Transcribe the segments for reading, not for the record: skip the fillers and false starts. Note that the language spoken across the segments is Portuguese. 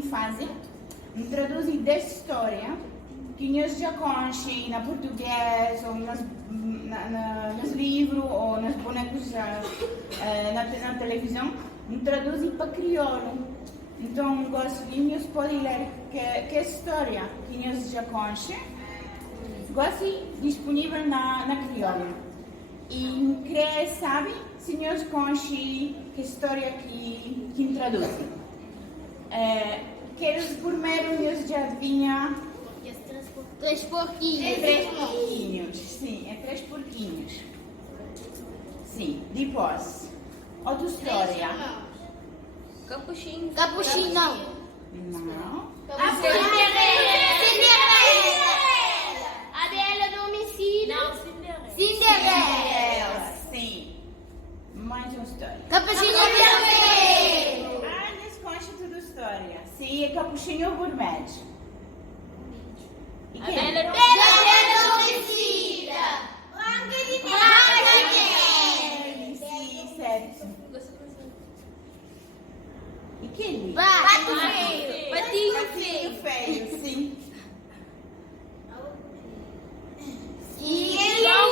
em fase, traduzir dessa história que nós já conhecemos na português, ou nos livros, ou nos bonecos na televisão, traduzir para crioulo. Então, os filhos podem ler que história que nós já conhecemos, disponível na crioulo. E querer saber se nós conhecemos que história que traduzem. Quero primeiro nós já adivinhar. Três porquinhos. É três porquinhos, sim, é três porquinhos. Sim, depois, outra história. Capuchinho. Capuchinho, não. Não. A Bela Adormecida. Não, Cinderela. Sim. Mais uma história. Capuchinho Vermelho. Eles contam toda a história. Sim, é Capuchinho Vermelho. E A quem? Bela Adormecida. Branca de Neve. Sim, certo. E quem? Pato Feio. Patinho feio, sim. E João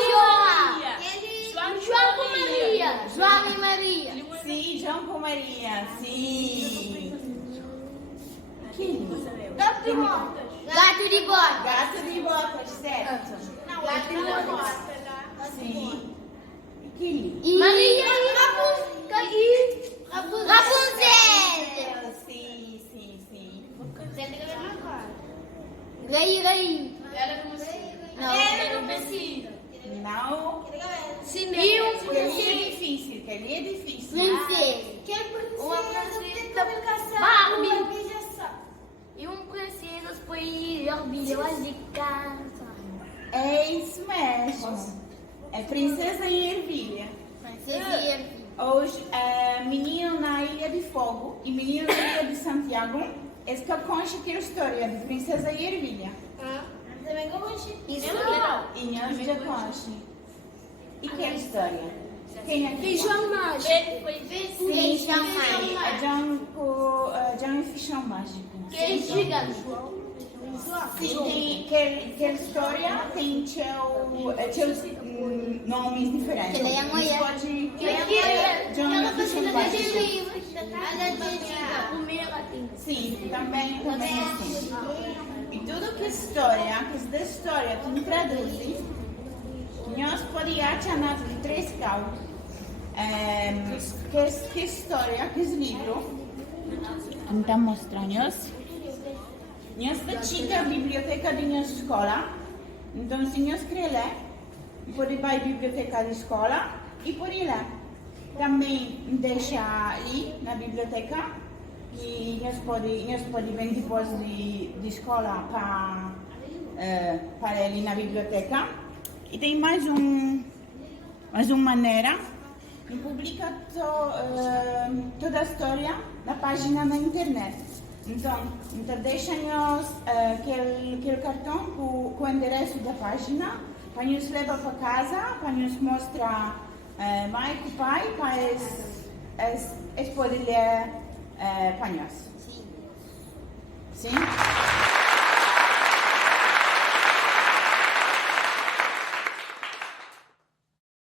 com Maria. João e Maria. Sim, João com Maria, sim. E quem? Gato de botas. Gato de botas. Gato de botas, certo. Gato de botas. Sim. E quem? E Maria e Rapunzel. Sim, sim, sim. Rei. Não. Não. E um Que ali é difícil, que ali é difícil. princesa. Uma princesa. Barbie. E um princesa foi orbilhões de casa. É isso mesmo. É Princesa e Ervilha. Princesa e Ervilha. Hoje, Menino na Ilha de Fogo e Menino na Ilha de Santiago, esse que conta que é a história de Princesa e Ervilha. Também conheço. Isso E nós já conhecemos. E que é a história? Quem é que João Mágico. Sim, João Mágico. É John e Fichão Mágico. Que é gigante. Sim, que a história tem seus nomes diferentes. Que é a mulher. Pode... John e Fichão Mágico. Sim, também assim. E tudo que história, que esta história tu traduzes, nós podemos achar nas três causas. Que história, que livro, então mostramos. Nós temos a biblioteca da nossa escola, então se nós queremos ler, podemos ir à biblioteca da escola e podemos ler. Também deixa ali na biblioteca e nós podemos vir depois de escola para ir na biblioteca. E tem mais uma maneira de publicar toda a história na página na internet. Então deixa-nos aquele cartão com o endereço da página para nos levar para casa, para nos mostrar mãe e pai, para eles poderem ler para nós. Sim?